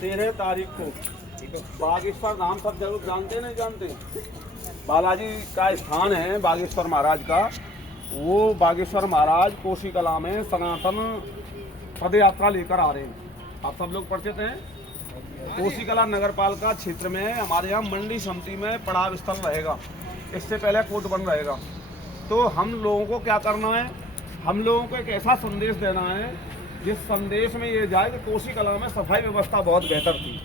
13 तारीख को बागेश्वर नाम सब जरूर जानते हैं, नहीं जानते? बालाजी का स्थान है बागेश्वर महाराज का। वो बागेश्वर महाराज कोसी कला में सनातन पद यात्रा लेकर आ रहे हैं। आप सब लोग परिचित हैं। कोसी कला नगर पालिका क्षेत्र में हमारे यहाँ मंडी समिति में पड़ाव स्थल रहेगा। इससे पहले कोर्ट बन रहेगा। तो हम लोगों को क्या करना है, हम लोगों को एक ऐसा संदेश देना है जिस संदेश में ये जाए कि कोसी कला में सफाई व्यवस्था बहुत बेहतर थी।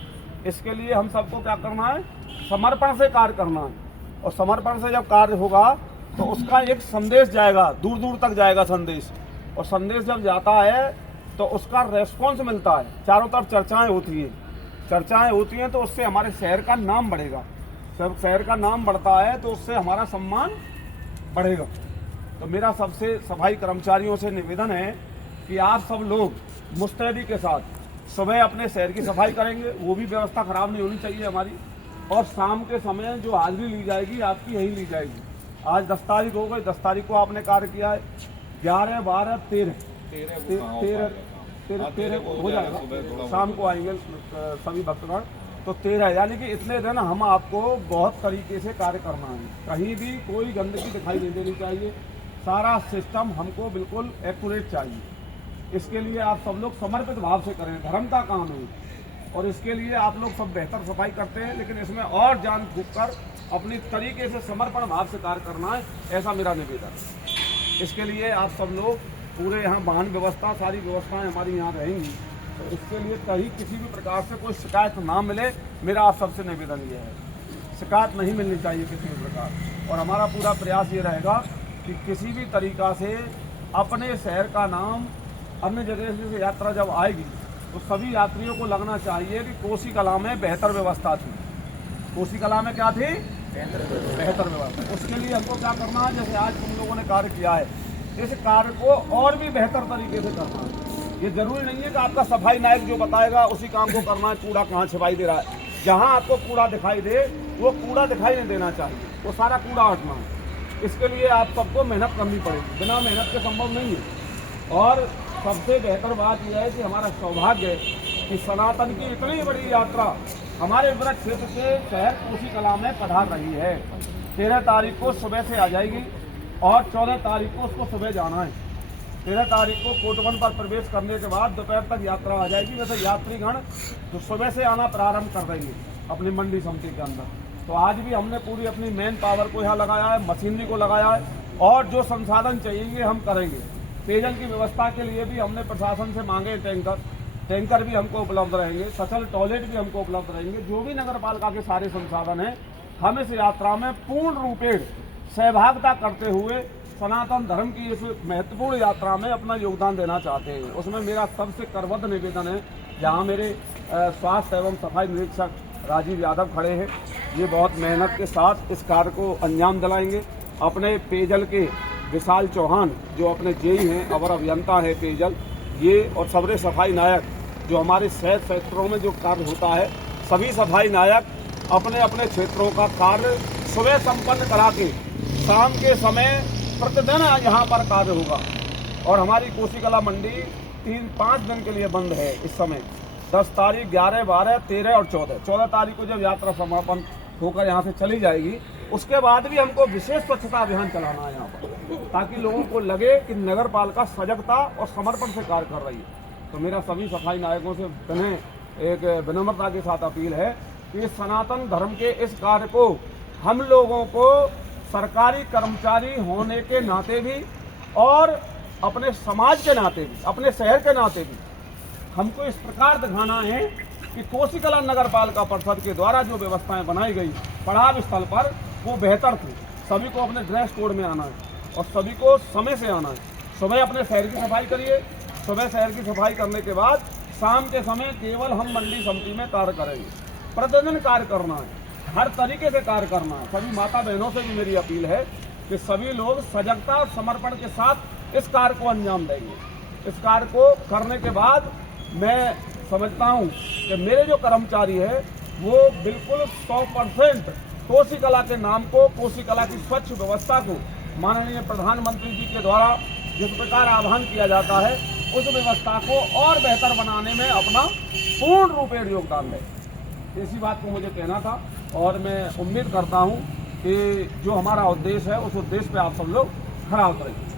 इसके लिए हम सबको क्या करना है, समर्पण से कार्य करना है। और समर्पण से जब कार्य होगा तो उसका एक संदेश जाएगा, दूर दूर तक जाएगा संदेश। और संदेश जब जाता है तो उसका रेस्पॉन्स मिलता है। चारों तरफ चर्चाएं होती हैं तो उससे हमारे शहर का नाम बढ़ेगा। जब शहर का नाम बढ़ता है तो उससे हमारा सम्मान बढ़ेगा। तो मेरा सबसे सफाई कर्मचारियों से निवेदन है कि आप सब लोग मुस्तैदी के साथ सुबह अपने शहर की सफाई करेंगे, वो भी व्यवस्था खराब नहीं होनी चाहिए हमारी। और शाम के समय जो हाजिरी ली जाएगी आपकी यही ली जाएगी। आज 10 तारीख हो गई, 10 तारीख को आपने कार्य किया है। 11, 12, 13 हो जाएगा। शाम को आएंगे सभी भक्तगण। तो 13 यानी कि इतने दिन हम आपको बहुत तरीके से कार्य करना है। कहीं भी कोई गंदगी दिखाई नहीं देनी चाहिए। सारा सिस्टम हमको बिल्कुल एक्यूरेट चाहिए। इसके लिए आप सब लोग समर्पित भाव से करें, धर्म का काम है। और इसके लिए आप लोग सब बेहतर सफाई करते हैं, लेकिन इसमें और जान फूंक कर अपनी तरीके से समर्पण भाव से कार्य करना है, ऐसा मेरा निवेदन है। इसके लिए आप सब लोग पूरे यहाँ वाहन व्यवस्था, सारी व्यवस्थाएं हमारी यहाँ रहेंगी। तो इसके लिए कहीं किसी भी प्रकार से कोई शिकायत ना मिले, मेरा आप सबसे निवेदन ये है। शिकायत नहीं मिलनी चाहिए किसी भी प्रकार। और हमारा पूरा प्रयास ये रहेगा कि किसी भी तरीक़ा से अपने शहर का नाम अन्य जगह से यात्रा जब आएगी तो सभी यात्रियों को लगना चाहिए कि कोसी कला में बेहतर व्यवस्था थी। कोसी कला में क्या थी? बेहतर व्यवस्था। उसके लिए हमको क्या करना है, जैसे आज तुम लोगों ने कार्य किया है, इस कार्य को और भी बेहतर तरीके से करना है। ये जरूरी नहीं है कि आपका सफाई नायक जो बताएगा उसी काम को करना है। कूड़ा कहाँ छिपाई दे रहा है, जहाँ आपको कूड़ा दिखाई दे वो कूड़ा दिखाई नहीं देना चाहिए, वो सारा कूड़ा हटना है। इसके लिए आप सबको मेहनत करनी पड़ेगी, बिना मेहनत के संभव नहीं है। और सबसे बेहतर बात यह है कि हमारा सौभाग्य है कि सनातन की इतनी बड़ी यात्रा हमारे वृक्ष क्षेत्र के शहर कोसी कला में पधार रही है। 13 तारीख को सुबह से आ जाएगी और 14 तारीख को उसको सुबह जाना है। 13 तारीख को कोटवन पर प्रवेश करने के बाद दोपहर तक यात्रा आ जाएगी। वैसे यात्रीगण तो सुबह से आना प्रारंभ कर देंगे अपनी मंडी समिति के अंदर। तो आज भी हमने पूरी अपनी मैन पावर को यहाँ लगाया है, मशीनरी को लगाया है। और जो संसाधन चाहिए हम करेंगे। पेयजल की व्यवस्था के लिए भी हमने प्रशासन से मांगे टैंकर भी हमको उपलब्ध रहेंगे, सचल टॉयलेट भी हमको उपलब्ध रहेंगे। जो भी नगर पालिका के सारे संसाधन हैं, हम इस यात्रा में पूर्ण रूपेण सहभागिता करते हुए सनातन धर्म की इस महत्वपूर्ण यात्रा में अपना योगदान देना चाहते हैं। उसमें मेरा सबसे करबद्ध निवेदन है, जहाँ मेरे स्वास्थ्य एवं सफाई निरीक्षक राजीव यादव खड़े हैं, ये बहुत मेहनत के साथ इस कार्य को अंजाम दिलाएंगे। अपने पेयजल के विशाल चौहान जो अपने जेई हैं, अवर अभियंता है पेयजल, ये और सबरे सफाई नायक जो हमारे शहर क्षेत्रों में जो कार्य होता है, सभी सफाई नायक अपने अपने क्षेत्रों का कार्य सुबह संपन्न करा के शाम के समय प्रतिदिन यहाँ पर कार्य होगा। और हमारी कोसी कला मंडी 3-5 दिन के लिए बंद है इस समय। 10 तारीख, 11, 12, 13 और 14 तारीख को जब यात्रा समापन होकर यहाँ से चली जाएगी, उसके बाद भी हमको विशेष स्वच्छता अभियान चलाना है यहाँ पर, ताकि लोगों को लगे कि नगर पालिका सजगता और समर्पण से कार्य कर रही है। तो मेरा सभी सफाई नायकों से पुनः एक विनम्रता के साथ अपील है कि सनातन धर्म के इस कार्य को हम लोगों को सरकारी कर्मचारी होने के नाते भी और अपने समाज के नाते भी, अपने शहर के नाते भी हमको इस प्रकार दिखाना है कि कोसी कला नगर पालिका परिषद के द्वारा जो व्यवस्थाएं बनाई गई पड़ाव स्थल पर, वो बेहतर थी। सभी को अपने ड्रेस कोड में आना है और सभी को समय से आना है। सुबह अपने शहर की सफाई करिए। सुबह शहर की सफाई करने के बाद शाम के समय केवल हम मंडी समिति में कार्य करेंगे। प्रतिदिन कार्य करना है, हर तरीके से कार्य करना है। सभी माता बहनों से भी मेरी अपील है कि सभी लोग सजगता और समर्पण के साथ इस कार्य को अंजाम देंगे। इस कार्य को करने के बाद मैं समझता हूँ कि मेरे जो कर्मचारी है वो बिल्कुल 100% कोसी कला के नाम को, कोसी कला की स्वच्छ व्यवस्था को माननीय प्रधानमंत्री जी के द्वारा जिस प्रकार आह्वान किया जाता है, उस व्यवस्था को और बेहतर बनाने में अपना पूर्ण रूपेण योगदान दें। इसी बात को मुझे कहना था और मैं उम्मीद करता हूँ कि जो हमारा उद्देश्य है उस उद्देश्य पे आप सब लोग खरा उतरेंगे।